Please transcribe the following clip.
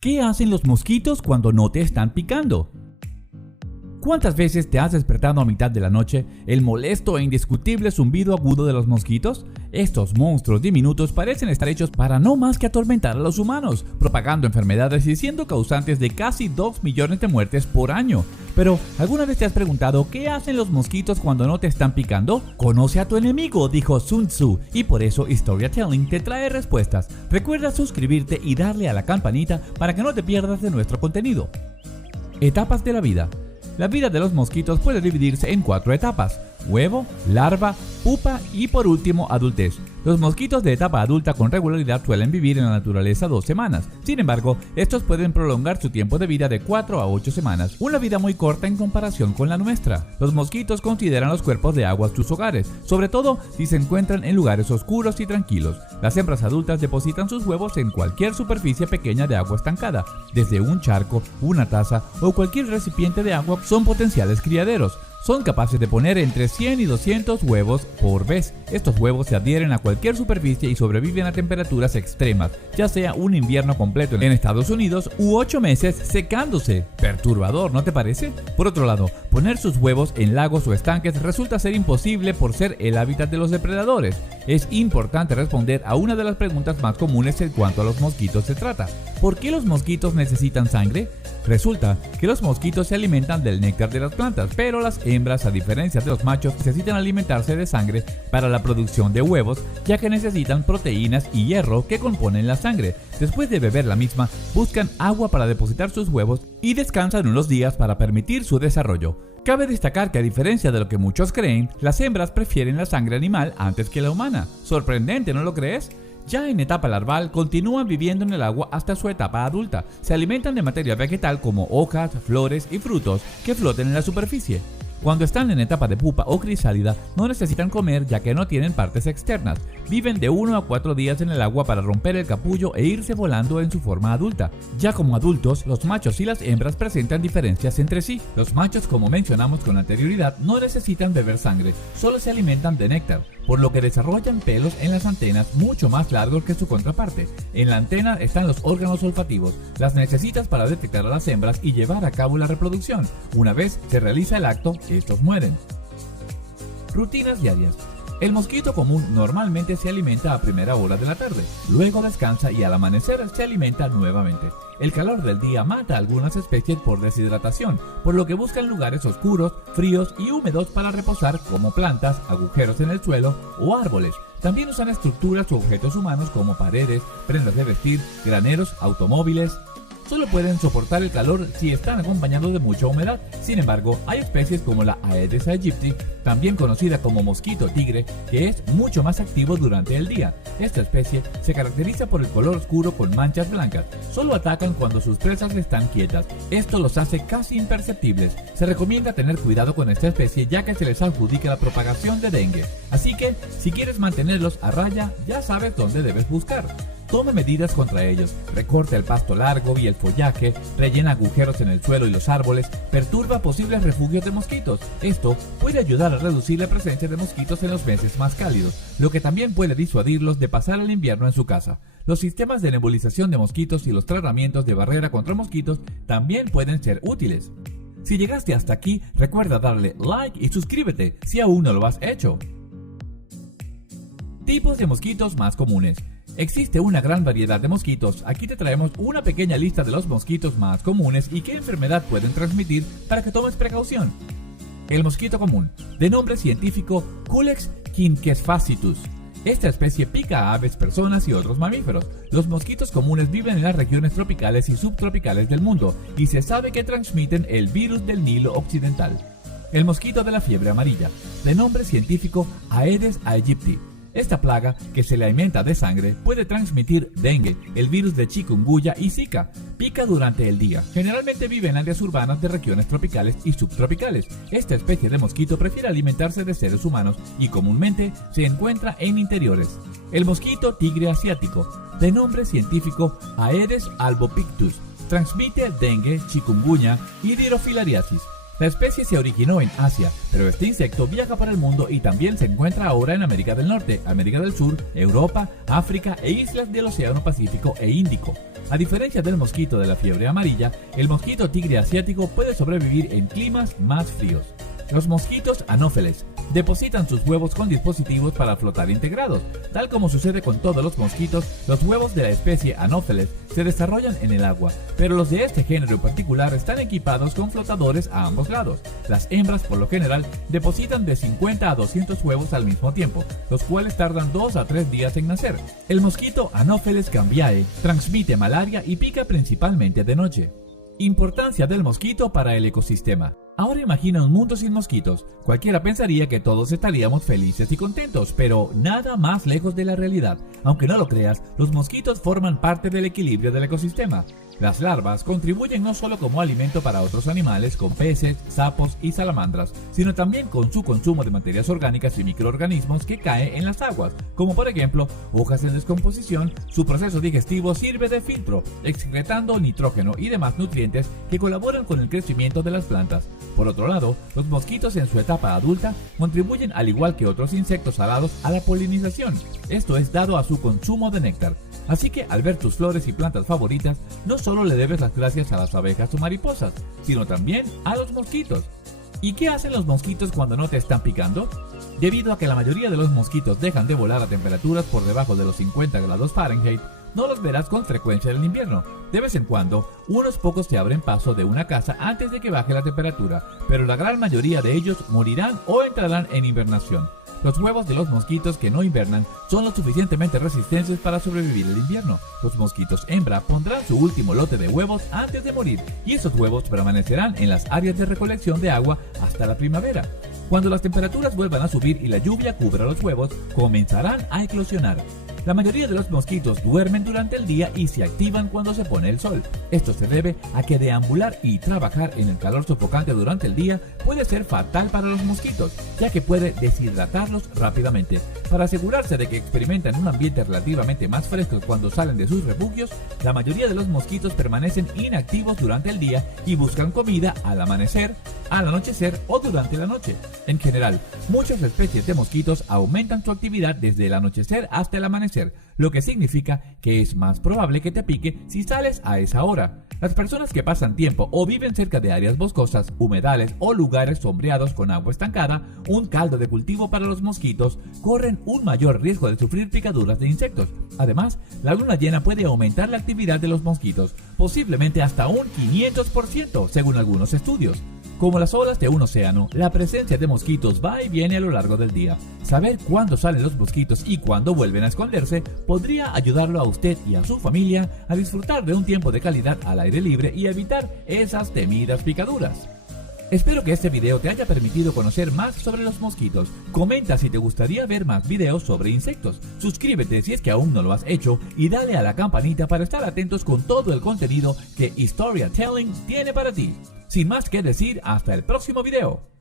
¿Qué hacen los mosquitos cuando no te están picando? ¿Cuántas veces te has despertado a mitad de la noche el molesto e indiscutible zumbido agudo de los mosquitos? Estos monstruos diminutos parecen estar hechos para no más que atormentar a los humanos, propagando enfermedades y siendo causantes de casi 2 millones de muertes por año. Pero, ¿alguna vez te has preguntado qué hacen los mosquitos cuando no te están picando? Conoce a tu enemigo, dijo Sun Tzu, y por eso Storytelling te trae respuestas. Recuerda suscribirte y darle a la campanita para que no te pierdas de nuestro contenido. Etapas de la vida. La vida de los mosquitos puede dividirse en 4 etapas: huevo, larva, pupa y por último adultez. Los mosquitos de etapa adulta con regularidad suelen vivir en la naturaleza 2 semanas. Sin embargo, estos pueden prolongar su tiempo de vida de 4 a 8 semanas, una vida muy corta en comparación con la nuestra. Los mosquitos consideran los cuerpos de agua sus hogares, sobre todo si se encuentran en lugares oscuros y tranquilos. Las hembras adultas depositan sus huevos en cualquier superficie pequeña de agua estancada, desde un charco, una taza o cualquier recipiente de agua. Son potenciales criaderos. Son capaces de poner entre 100 y 200 huevos por vez. Estos huevos se adhieren a cualquier superficie y sobreviven a temperaturas extremas, ya sea un invierno completo en Estados Unidos u 8 meses secándose. Perturbador, ¿no te parece? Por otro lado, poner sus huevos en lagos o estanques resulta ser imposible por ser el hábitat de los depredadores. Es importante responder a una de las preguntas más comunes en cuanto a los mosquitos se trata. ¿Por qué los mosquitos necesitan sangre? Resulta que los mosquitos se alimentan del néctar de las plantas, pero las hembras, a diferencia de los machos, necesitan alimentarse de sangre para la producción de huevos, ya que necesitan proteínas y hierro que componen la sangre. Después de beber la misma, buscan agua para depositar sus huevos y descansan unos días para permitir su desarrollo. Cabe destacar que, a diferencia de lo que muchos creen, las hembras prefieren la sangre animal antes que la humana. Sorprendente, ¿no lo crees? Ya en etapa larval continúan viviendo en el agua hasta su etapa adulta. Se alimentan de materia vegetal como hojas, flores y frutos que flotan en la superficie. Cuando están en etapa de pupa o crisálida, no necesitan comer ya que no tienen partes externas. Viven de 1 a 4 días en el agua para romper el capullo e irse volando en su forma adulta. Ya como adultos, los machos y las hembras presentan diferencias entre sí. Los machos, como mencionamos con anterioridad, no necesitan beber sangre, solo se alimentan de néctar, por lo que desarrollan pelos en las antenas mucho más largos que su contraparte. En la antena están los órganos olfativos, las necesitas para detectar a las hembras y llevar a cabo la reproducción. Una vez se realiza el acto, estos mueren. Rutinas diarias. El mosquito común normalmente se alimenta a primera hora de la tarde, luego descansa y al amanecer se alimenta nuevamente. El calor del día mata a algunas especies por deshidratación, por lo que buscan lugares oscuros, fríos y húmedos para reposar, como plantas, agujeros en el suelo o árboles. También usan estructuras u objetos humanos como paredes, prendas de vestir, graneros, automóviles. Solo pueden soportar el calor si están acompañados de mucha humedad. Sin embargo, hay especies como la Aedes aegypti, también conocida como mosquito tigre, que es mucho más activo durante el día. Esta especie se caracteriza por el color oscuro con manchas blancas. Solo atacan cuando sus presas están quietas. Esto los hace casi imperceptibles. Se recomienda tener cuidado con esta especie ya que se les adjudica la propagación de dengue. Así que, si quieres mantenerlos a raya, ya sabes dónde debes buscar. Tome medidas contra ellos, recorta el pasto largo y el follaje, rellena agujeros en el suelo y los árboles, perturba posibles refugios de mosquitos. Esto puede ayudar a reducir la presencia de mosquitos en los meses más cálidos, lo que también puede disuadirlos de pasar el invierno en su casa. Los sistemas de nebulización de mosquitos y los tratamientos de barrera contra mosquitos también pueden ser útiles. Si llegaste hasta aquí, recuerda darle like y suscríbete si aún no lo has hecho. Tipos de mosquitos más comunes. Existe una gran variedad de mosquitos. Aquí te traemos una pequeña lista de los mosquitos más comunes y qué enfermedad pueden transmitir para que tomes precaución. El mosquito común, de nombre científico Culex quinquefacitus. Esta especie pica a aves, personas y otros mamíferos. Los mosquitos comunes viven en las regiones tropicales y subtropicales del mundo y se sabe que transmiten el virus del Nilo Occidental. El mosquito de la fiebre amarilla, de nombre científico Aedes aegypti. Esta plaga, que se le alimenta de sangre, puede transmitir dengue, el virus de chikungunya y zika. Pica durante el día. Generalmente vive en áreas urbanas de regiones tropicales y subtropicales. Esta especie de mosquito prefiere alimentarse de seres humanos y comúnmente se encuentra en interiores. El mosquito tigre asiático, de nombre científico Aedes albopictus, transmite dengue, chikungunya y dirofilariasis. La especie se originó en Asia, pero este insecto viaja por el mundo y también se encuentra ahora en América del Norte, América del Sur, Europa, África e islas del Océano Pacífico e Índico. A diferencia del mosquito de la fiebre amarilla, el mosquito tigre asiático puede sobrevivir en climas más fríos. Los mosquitos anófeles depositan sus huevos con dispositivos para flotar integrados. Tal como sucede con todos los mosquitos, los huevos de la especie Anopheles se desarrollan en el agua, pero los de este género en particular están equipados con flotadores a ambos lados. Las hembras, por lo general, depositan de 50 a 200 huevos al mismo tiempo, los cuales tardan 2 a 3 días en nacer. El mosquito Anopheles cambiae transmite malaria y pica principalmente de noche. Importancia del mosquito para el ecosistema. Ahora imagina un mundo sin mosquitos. Cualquiera pensaría que todos estaríamos felices y contentos, pero nada más lejos de la realidad. Aunque no lo creas, los mosquitos forman parte del equilibrio del ecosistema. Las larvas contribuyen no solo como alimento para otros animales como peces, sapos y salamandras, sino también con su consumo de materias orgánicas y microorganismos que caen en las aguas, como por ejemplo hojas en descomposición. Su proceso digestivo sirve de filtro, excretando nitrógeno y demás nutrientes que colaboran con el crecimiento de las plantas. Por otro lado, los mosquitos en su etapa adulta contribuyen al igual que otros insectos alados a la polinización, esto es dado a su consumo de néctar. Así que al ver tus flores y plantas favoritas, no solo le debes las gracias a las abejas o mariposas, sino también a los mosquitos. ¿Y qué hacen los mosquitos cuando no te están picando? Debido a que la mayoría de los mosquitos dejan de volar a temperaturas por debajo de los 50 grados Fahrenheit, no los verás con frecuencia en el invierno. De vez en cuando, unos pocos se abren paso de una casa antes de que baje la temperatura, pero la gran mayoría de ellos morirán o entrarán en hibernación. Los huevos de los mosquitos que no invernan son lo suficientemente resistentes para sobrevivir el invierno. Los mosquitos hembra pondrán su último lote de huevos antes de morir y esos huevos permanecerán en las áreas de recolección de agua hasta la primavera. Cuando las temperaturas vuelvan a subir y la lluvia cubra los huevos, comenzarán a eclosionar. La mayoría de los mosquitos duermen durante el día y se activan cuando se pone el sol. Esto se debe a que deambular y trabajar en el calor sofocante durante el día puede ser fatal para los mosquitos, ya que puede deshidratarlos rápidamente. Para asegurarse de que experimentan un ambiente relativamente más fresco cuando salen de sus refugios, la mayoría de los mosquitos permanecen inactivos durante el día y buscan comida al amanecer, al anochecer o durante la noche. En general, muchas especies de mosquitos aumentan su actividad desde el anochecer hasta el amanecer, lo que significa que es más probable que te pique si sales a esa hora. Las personas que pasan tiempo o viven cerca de áreas boscosas, humedales o lugares sombreados con agua estancada, un caldo de cultivo para los mosquitos, corren un mayor riesgo de sufrir picaduras de insectos. Además, la luna llena puede aumentar la actividad de los mosquitos, posiblemente hasta un 500% según algunos estudios. Como las olas de un océano, la presencia de mosquitos va y viene a lo largo del día. Saber cuándo salen los mosquitos y cuándo vuelven a esconderse podría ayudarlo a usted y a su familia a disfrutar de un tiempo de calidad al aire libre y evitar esas temidas picaduras. Espero que este video te haya permitido conocer más sobre los mosquitos. Comenta si te gustaría ver más videos sobre insectos. Suscríbete si es que aún no lo has hecho y dale a la campanita para estar atentos con todo el contenido que Historia Telling tiene para ti. Sin más que decir, hasta el próximo video.